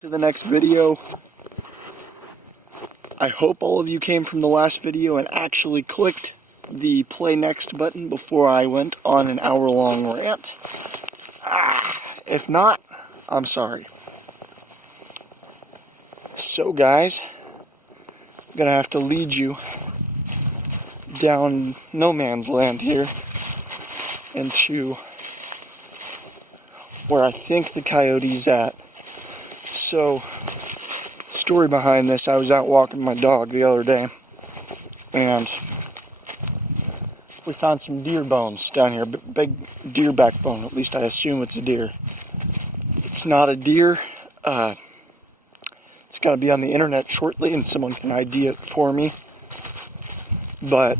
To the next video. I hope all of you came from the last video and actually clicked the play next button before I went on an hour-long rant. If not, I'm sorry. So guys, I'm gonna have to lead you down no man's land here into where I think the coyote's at. So, story behind this, I was out walking my dog the other day, and we found some deer bones down here, big deer backbone. At least I assume it's a deer. It's not a deer. It's going to be on the internet shortly, and someone can ID it for me. But,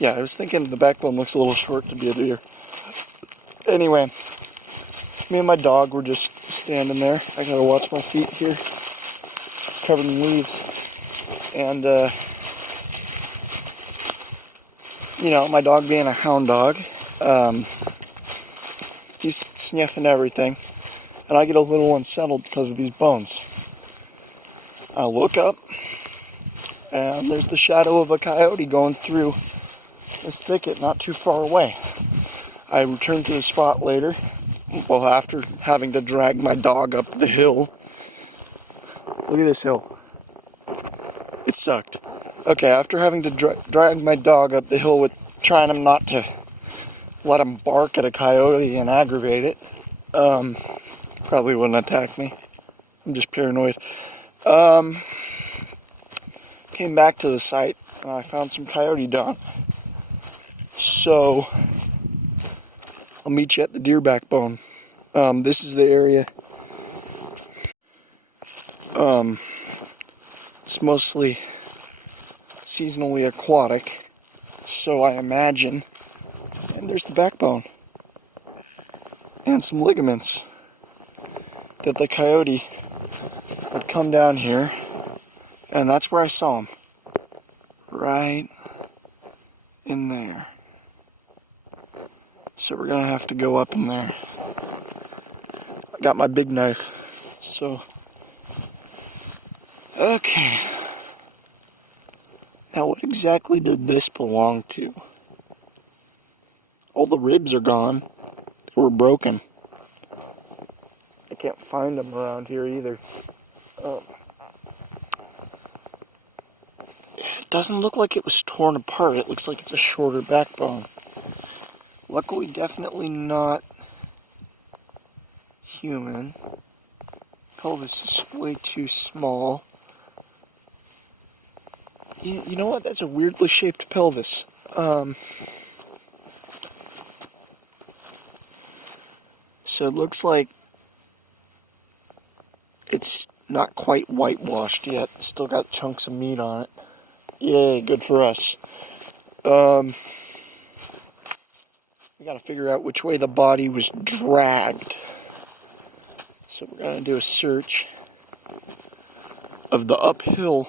yeah, I was thinking the backbone looks a little short to be a deer. Anyway, me and my dog were just standing there. I gotta watch my feet here. It's covered in leaves. And, you know, my dog being a hound dog, he's sniffing everything. And I get a little unsettled because of these bones. I look up, and there's the shadow of a coyote going through this thicket not too far away. I return to the spot later. Well, after having to drag my dog up the hill. Look at this hill. It sucked. Okay, after having to drag my dog up the hill with trying him not to let him bark at a coyote and aggravate it. Probably wouldn't attack me. I'm just paranoid. Came back to the site and I found some coyote dung. So, I'll meet you at the deer backbone. This is the area. It's mostly seasonally aquatic, so I imagine. And there's the backbone. And some ligaments. That the coyote would come down here. And that's where I saw him. Right in there. So we're gonna have to go up in there. I got my big knife, so. Okay. Now what exactly did this belong to? All the ribs are gone. They were broken. I can't find them around here either. It doesn't look like it was torn apart. It looks like it's a shorter backbone. Luckily, definitely not human. Pelvis is way too small. You know what? That's a weirdly shaped pelvis. So it looks like it's not quite whitewashed yet. It's still got chunks of meat on it. Yay, good for us. We gotta figure out which way the body was dragged. So we're gonna do a search of the uphill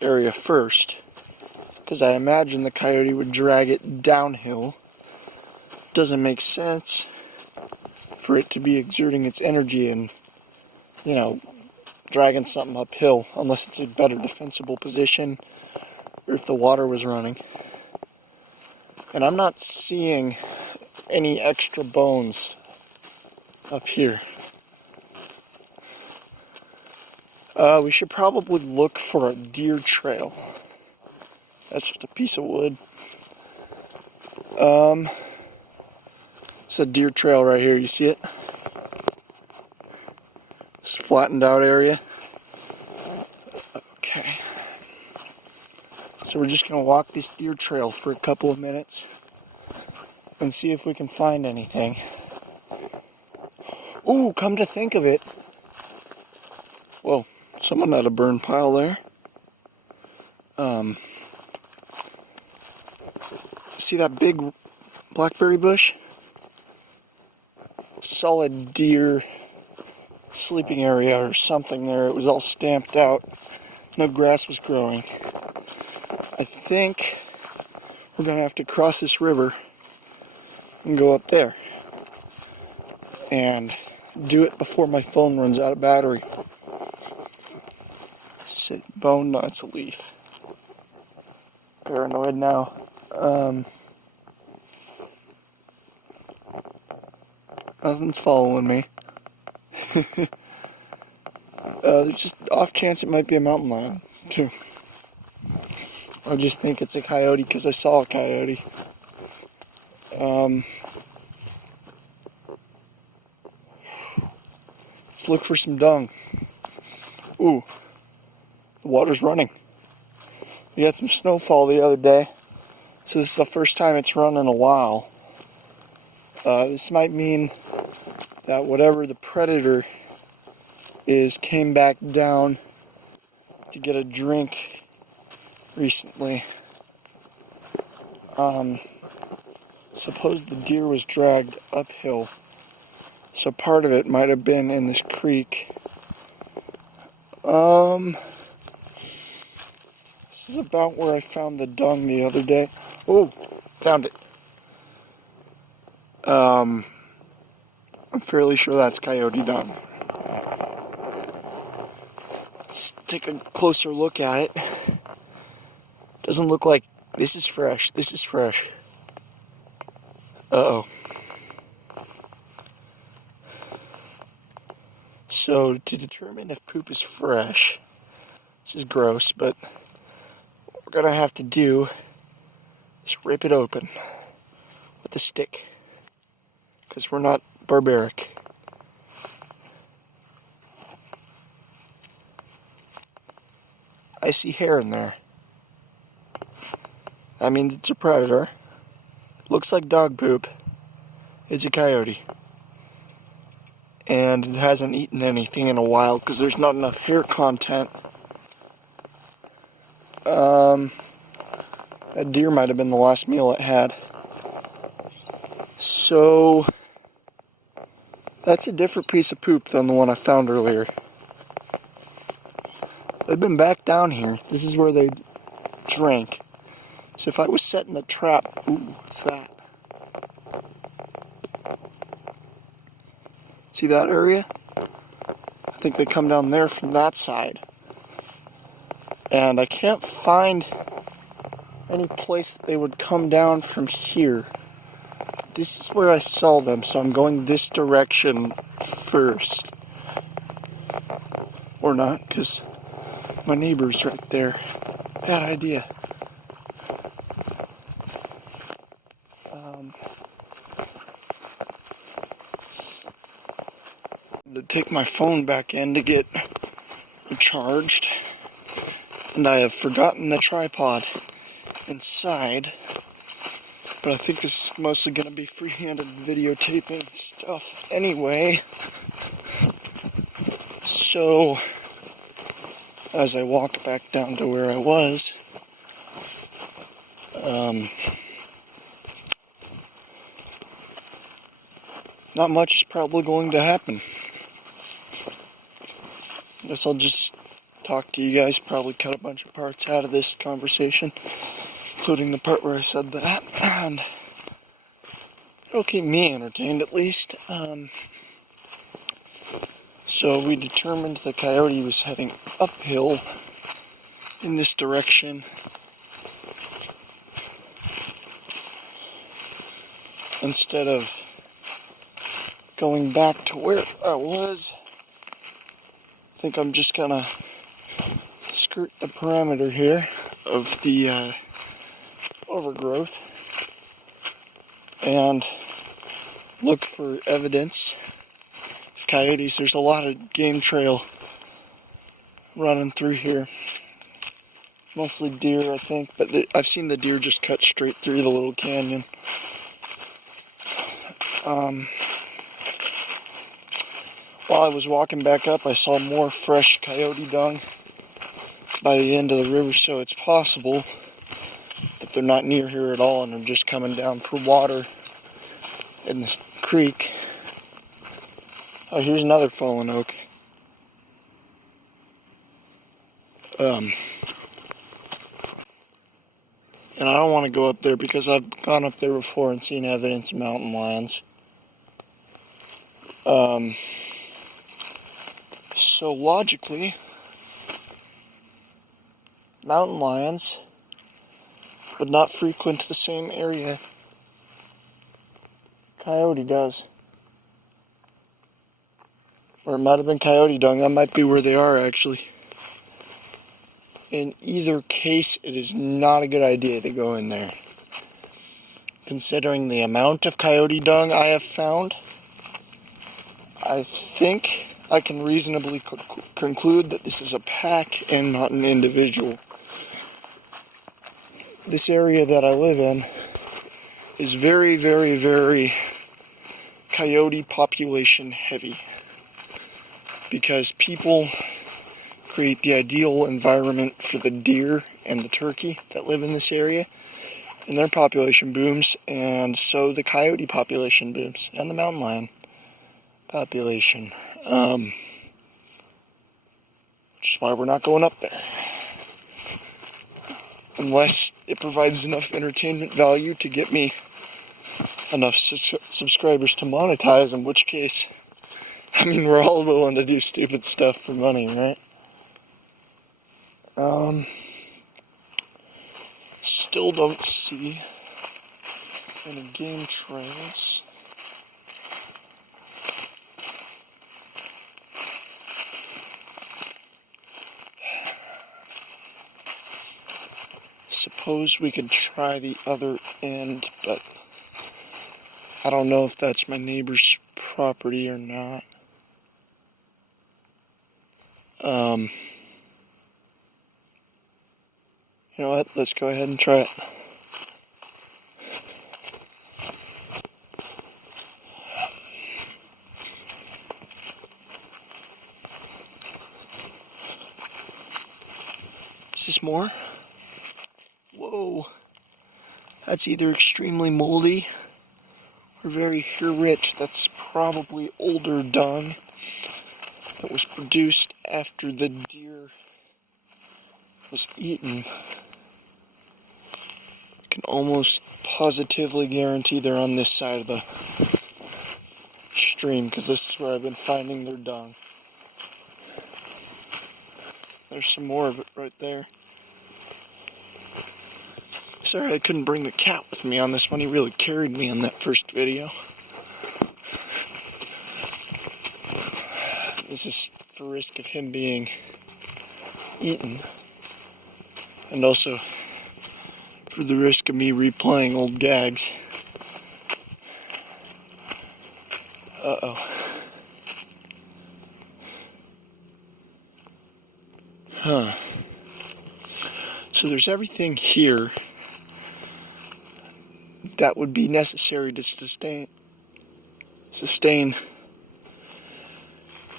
area first, because I imagine the coyote would drag it downhill. Doesn't make sense for it to be exerting its energy and, you know, dragging something uphill, unless it's a better defensible position or if the water was running. And I'm not seeing any extra bones up here. We should probably look for a deer trail. That's just a piece of wood. It's a deer trail right here, you see it? It's a flattened out area. Okay. So we're just going to walk this deer trail for a couple of minutes and see if we can find anything. Ooh, come to think of it. Whoa, someone had a burn pile there. See that big blackberry bush? Solid deer sleeping area or something there. It was all stamped out. No grass was growing. I think we're going to have to cross this river and go up there. And do it before my phone runs out of battery. Sit, bone nuts, a leaf. Paranoid now. Nothing's following me. There's just off chance it might be a mountain lion, too. I just think it's a coyote because I saw a coyote. Let's look for some dung. Ooh, the water's running. We had some snowfall the other day, so this is the first time it's run in a while. This might mean that whatever the predator is came back down to get a drink recently. Suppose the deer was dragged uphill, so part of it might have been in this creek. This is about where I found the dung the other day. Oh, found it. I'm fairly sure that's coyote dung. Let's take a closer look at it. Doesn't look like this is fresh. This is fresh. Uh-oh. So, to determine if poop is fresh, this is gross, but what we're going to have to do is rip it open with a stick, because we're not barbaric. I see hair in there. That means it's a predator. Looks like dog poop. It's a coyote. And it hasn't eaten anything in a while because there's not enough hair content. That deer might have been the last meal it had. So, that's a different piece of poop than the one I found earlier. They've been back down here. This is where they drank. So if I was setting a trap, ooh, what's that? See that area? I think they come down there from that side. And I can't find any place that they would come down from here. This is where I saw them, so I'm going this direction first. Or not, because my neighbor's right there. Bad idea. To take my phone back in to get recharged, and I have forgotten the tripod inside, but I think this is mostly going to be free-handed videotaping stuff anyway. So as I walk back down to where I was, not much is probably going to happen. I guess I'll just talk to you guys, probably cut a bunch of parts out of this conversation, including the part where I said that, and it'll keep me entertained at least. So we determined the coyote was heading uphill in this direction. Instead of going back to where I was, I think I'm just gonna skirt the perimeter here of the overgrowth and look for evidence of coyotes. There's a lot of game trail running through here. Mostly deer, I think, but I've seen the deer just cut straight through the little canyon. While I was walking back up, I saw more fresh coyote dung by the end of the river, so it's possible that they're not near here at all and are just coming down for water in this creek. Oh, here's another fallen oak. And I don't want to go up there because I've gone up there before and seen evidence of mountain lions. So logically, mountain lions would not frequent the same area coyote does. Or it might have been coyote dung. That might be where they are, actually. In either case, it is not a good idea to go in there. Considering the amount of coyote dung I have found, I think I can reasonably conclude that this is a pack and not an individual. This area that I live in is very, very, very coyote population heavy, because people create the ideal environment for the deer and the turkey that live in this area, and their population booms, and so the coyote population booms, and the mountain lion population. Which is why we're not going up there. Unless it provides enough entertainment value to get me enough subscribers to monetize, in which case, I mean, we're all willing to do stupid stuff for money, right? Still don't see any game trails. Suppose we could try the other end, but I don't know if that's my neighbor's property or not. You know what? Let's go ahead and try it. Is this more? Whoa. That's either extremely moldy or very hair rich. That's probably older dung that was produced after the deer was eaten. I can almost positively guarantee they're on this side of the stream, because this is where I've been finding their dung. There's some more of it right there. Sorry I couldn't bring the cat with me on this one. He really carried me on that first video. This is for risk of him being eaten, and also for the risk of me replaying old gags. Uh-oh. Huh. So there's everything here that would be necessary to sustain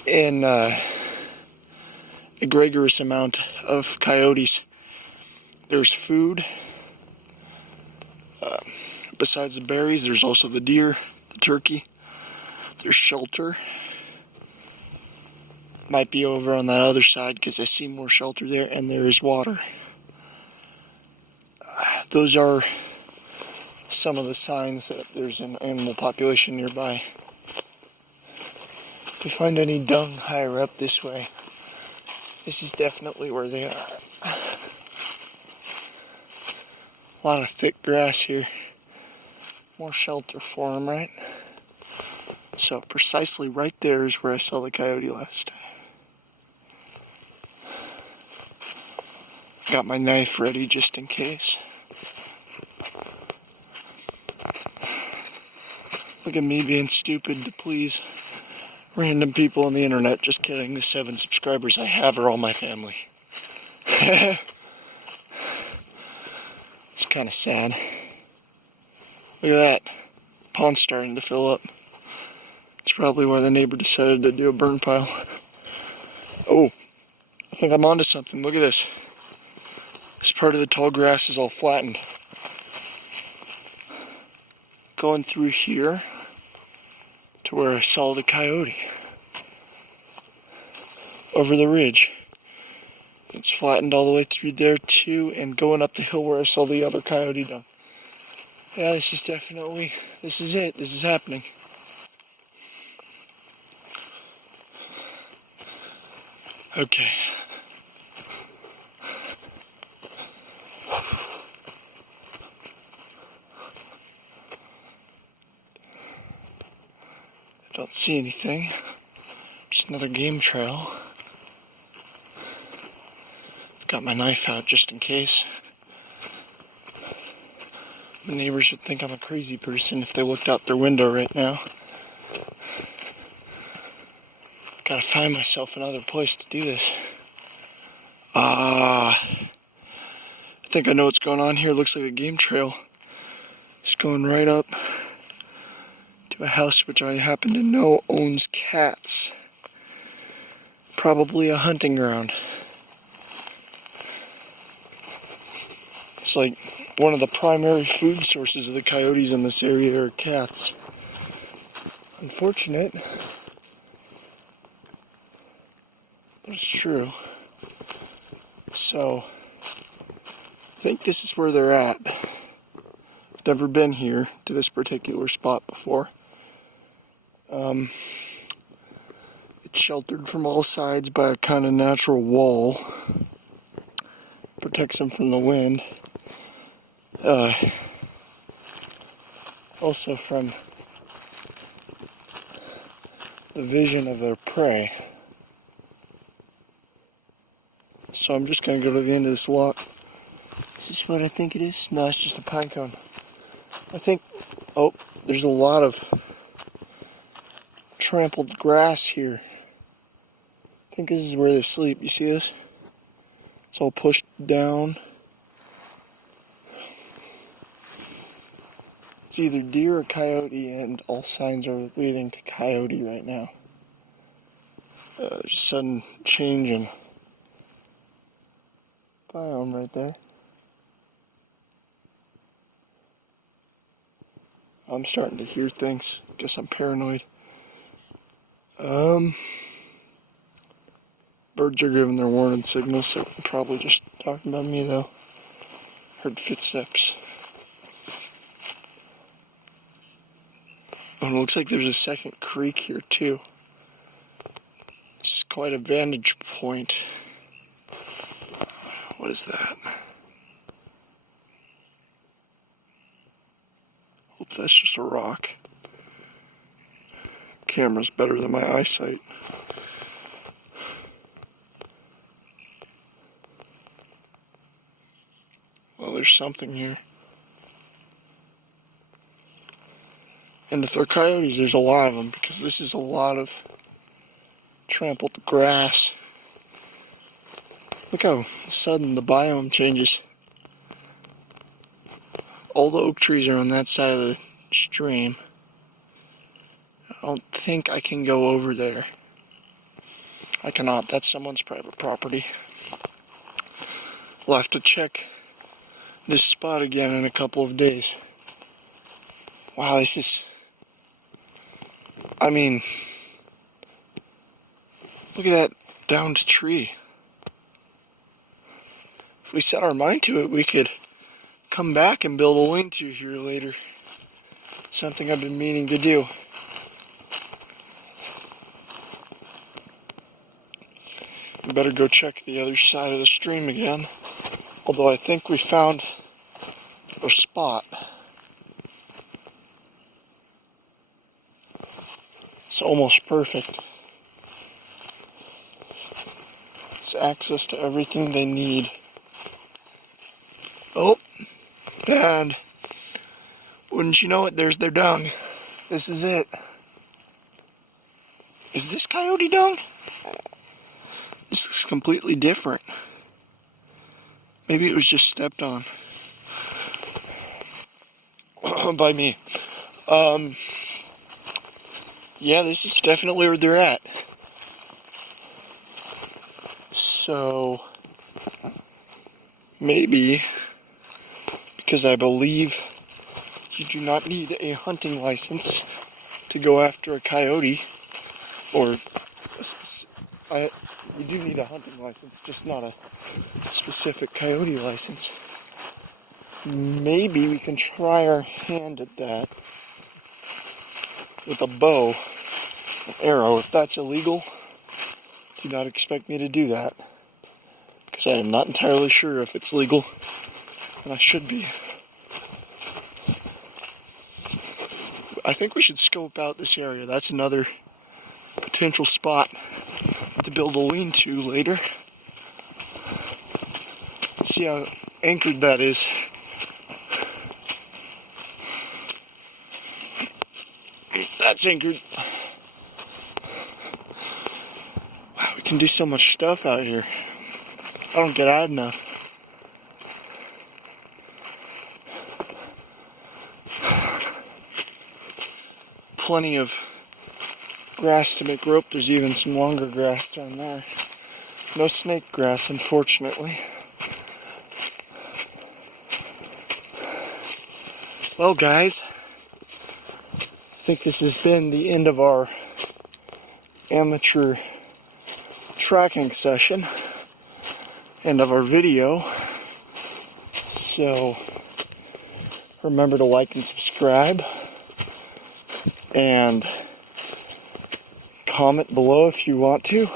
an egregious amount of coyotes. There's food. Besides the berries, there's also the deer, the turkey. There's shelter. Might be over on that other side because I see more shelter there, and there is water. Those are some of the signs that there's an animal population nearby. If we find any dung higher up this way, this is definitely where they are. A lot of thick grass here. More shelter for them, right? So precisely right there is where I saw the coyote last time. Got my knife ready just in case. Look at me being stupid to please random people on the internet. Just kidding, the 7 subscribers I have are all my family. It's kind of sad. Look at that. Pond's starting to fill up. It's probably why the neighbor decided to do a burn pile. Oh, I think I'm onto something. Look at this. This part of the tall grass is all flattened. Going through here to where I saw the coyote. Over the ridge. It's flattened all the way through there too, and going up the hill where I saw the other coyote dung. Yeah, this is definitely, this is it. This is happening. Okay. I don't see anything. Just another game trail. Got my knife out just in case. The neighbors would think I'm a crazy person if they looked out their window right now. Gotta find myself another place to do this. I think I know what's going on here. Looks like a game trail. It's going right up to a house which I happen to know owns cats. Probably a hunting ground. It's like one of the primary food sources of the coyotes in this area are cats. Unfortunate, but it's true. So, I think this is where they're at. I've never been here to this particular spot before. It's sheltered from all sides by a kind of natural wall. Protects them from the wind. Also from the vision of their prey. So I'm just going to go to the end of this lot. Is this what I think it is? No, it's just a pine cone. I think, oh, there's a lot of trampled grass here. I think this is where they sleep. You see this? It's all pushed down. It's either deer or coyote, and all signs are leading to coyote right now. There's a sudden change in biome right there. I'm starting to hear things. Guess I'm paranoid. Birds are giving their warning signals. They're probably just talking about me though. Heard footsteps. Oh, it looks like there's a second creek here too. This is quite a vantage point. What is that? Hope that's just a rock. Camera's better than my eyesight. Well, there's something here. And if they're coyotes, there's a lot of them, because this is a lot of trampled grass. Look how sudden the biome changes. All the oak trees are on that side of the stream. I don't think I can go over there. I cannot. That's someone's private property. We'll have to check this spot again in a couple of days. Wow, this is... I mean... Look at that downed tree. If we set our mind to it, we could come back and build a lean-to here later. Something I've been meaning to do. We better go check the other side of the stream again. Although I think we found a spot. It's almost perfect. It's access to everything they need. Oh, and wouldn't you know it, there's their dung. This is it. Is this coyote dung? This looks completely different. Maybe it was just stepped on by me. Yeah, this is definitely where they're at. So, maybe, because I believe you do not need a hunting license to go after a coyote, or you do need a hunting license, just not a specific coyote license. Maybe we can try our hand at that with a bow, an arrow. If that's illegal, Do not expect me to do that, because I am not entirely sure if it's legal, and I should be. I think we should scope out this area. That's another potential spot to build a lean-to later. Let's see how anchored that is. That's anchored. Wow, we can do so much stuff out here. I don't get out enough. Plenty of grass to make rope. There's even some longer grass down there. No snake grass, unfortunately. Well, guys, I think this has been the end of our amateur tracking session, end of our video. So remember to like and subscribe, and comment below if you want to.